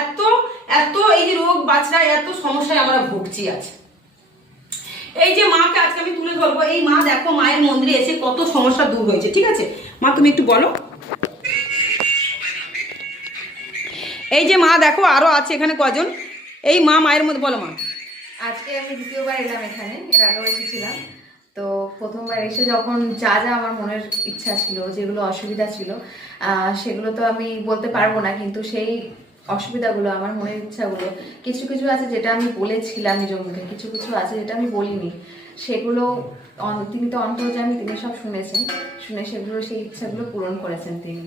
এত এত এই যে রোগ বাছরা, এত সমস্যায় আমরা ভুগছি আছে। এই যে মাকে আজকে আমি তুলে ধরবো, এই মা দেখো মায়ের মন্দিরে এসে কত সমস্যা দূর হয়েছে। ঠিক আছে মা, তুমি একটু বলো। এই যে মা দেখো আরো আছে এখানে কজন, এই মা মায়ের মধ্যে বলো মা। আজকে আমি দ্বিতীয়বার এলাম এখানে, এর আগেও এসেছিলাম। তো প্রথমবার এসে যখন যা যা আমার মনের ইচ্ছা ছিল, যেগুলো অসুবিধা ছিল, সেগুলো তো আমি বলতে পারবো না, কিন্তু সেই অসুবিধাগুলো, আমার মনের ইচ্ছাগুলো, কিছু কিছু আছে যেটা আমি বলেছিলাম নিজের মুখে, কিছু কিছু আছে যেটা আমি বলিনি, সেগুলো তিনি তো অন্তর্যামী, তিনি সব শুনেছেন, শুনে সেগুলো, সেই ইচ্ছাগুলো পূরণ করেছেন তিনি।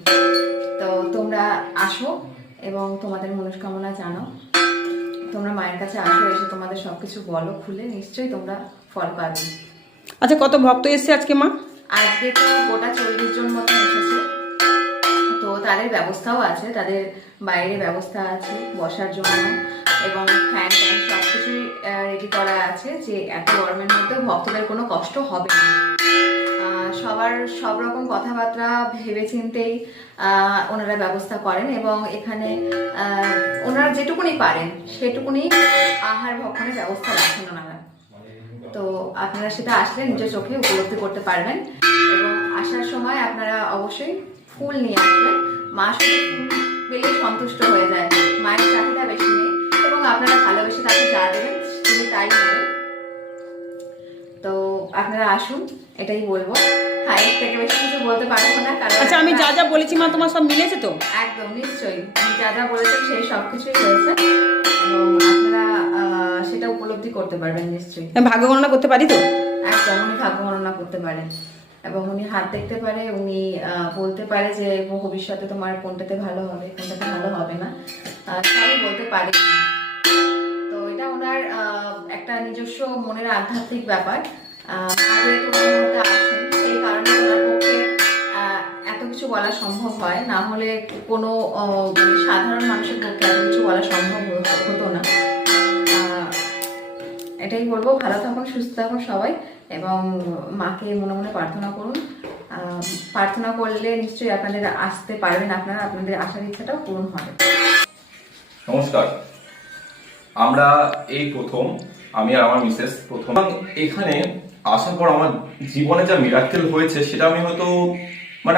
তো তোমরা আসো এবং তোমাদের মনস্কামনা জানো, তোমরা মায়ের কাছে আসো, এসে তোমাদের সবকিছু বলো খুলে, নিশ্চয়ই তোমরা ফল পাবে। আচ্ছা, কত ভক্ত এসছে আজকে মা? আজকে তো গোটা 40 জন মতো এসেছে। তো তাদের ব্যবস্থাও আছে, তাদের বাইরে ব্যবস্থা আছে বসার জন্য, এবং ফ্যান ট্যান সবকিছুই রেডি করা আছে, যে এত গরমের মধ্যে ভক্তদের কোনো কষ্ট হবে না। সবার সব রকম কথাবার্তা ভেবে চিন্তেই ওনারা ব্যবস্থা করেন, এবং এখানে ওনারা যেটুকুনি পারেন সেটুকুনি আহার ভক্ষণের ব্যবস্থা রাখেন ওনারা। তো আপনারা সেটা আসলে নিজের চোখে উপলব্ধি করতে পারবেন, এবং আসার সময় আপনারা অবশ্যই ফুল নিয়ে আসবেন। মা শুধু ফুল পেলে সন্তুষ্ট হয়ে যায়, মায়ের চাহিদা বেশি নেই, এবং আপনারা ভালোবেসে তাকে যা দেবেন তিনি তাই নেবেন। তো আপনারা আসুন, এটাই বলবো। হ্যাঁ, এর থেকে বেশি কিছু বলতে পারবো না, কারণ আচ্ছা, আমি যা যা বলেছি মা তোমার সব মিলেছে তো? একদম নিশ্চয়ই, যা যা বলেছেন সেই সবকিছুই হয়েছে, এবং আপনারা সেটা উপলব্ধি করতে পারবেন নিশ্চয়ই। ভাগ্য গণনা করতে পারি তো? একদম, উনি ভাগ্য গণনা করতে পারেন, এবং উনি হাত দেখতে পারে, উনি বলতে পারে যে ভবিষ্যতে তোমার কোনটাতে ভালো হবে, কোনটাতে ভালো হবে না, সবই বলতে পারে। তো এটা ওনার একটা নিজস্ব মনের আধ্যাত্মিক ব্যাপার। যেহেতু ওনার মধ্যে আছেন, সেই কারণে ওনার পক্ষে এত কিছু বলা সম্ভব হয়, না হলে কোনো সাধারণ মানুষের পক্ষে এত কিছু বলা সম্ভব হতো না। এটাই বলবো, ভালো থাকুন, সুস্থ থাকুন সবাই, এবং মাকে মনে মনে প্রার্থনা করুন। প্রার্থনা করলে নিশ্চয়ই আপনাদের আসতে পারবেন, আপনাদের আসার ইচ্ছাটাও পূরণ হবে। নমস্কার, আমরা এই প্রথম, আমি আর আমার মিসেস প্রথম এখানে আসার পর আমার জীবনে যা মিরাক্কেল হয়েছে সেটা আমি হয়তো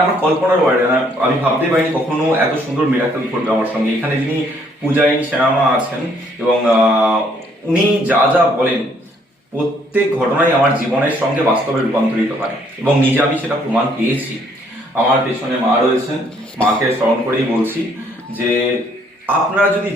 আমার কল্পনার বাইরে না। আমি ভাবতেই পারিনি কখনো এত সুন্দর মিরাক্কেল ঘটবে আমার সঙ্গে। এখানে যিনি পূজারিনী শ্যামা আছেন, এবং উনি যা যা বলেন প্রত্যেক ঘটনাই আমার জীবনের সঙ্গে বাস্তবে রূপান্তরিত হয়, এবং নিজে আমি সেটা প্রমাণ পেয়েছি। আমার পেছনে মা রয়েছেন, মাকে স্মরণ করেই বলছি যে আপনারা যদি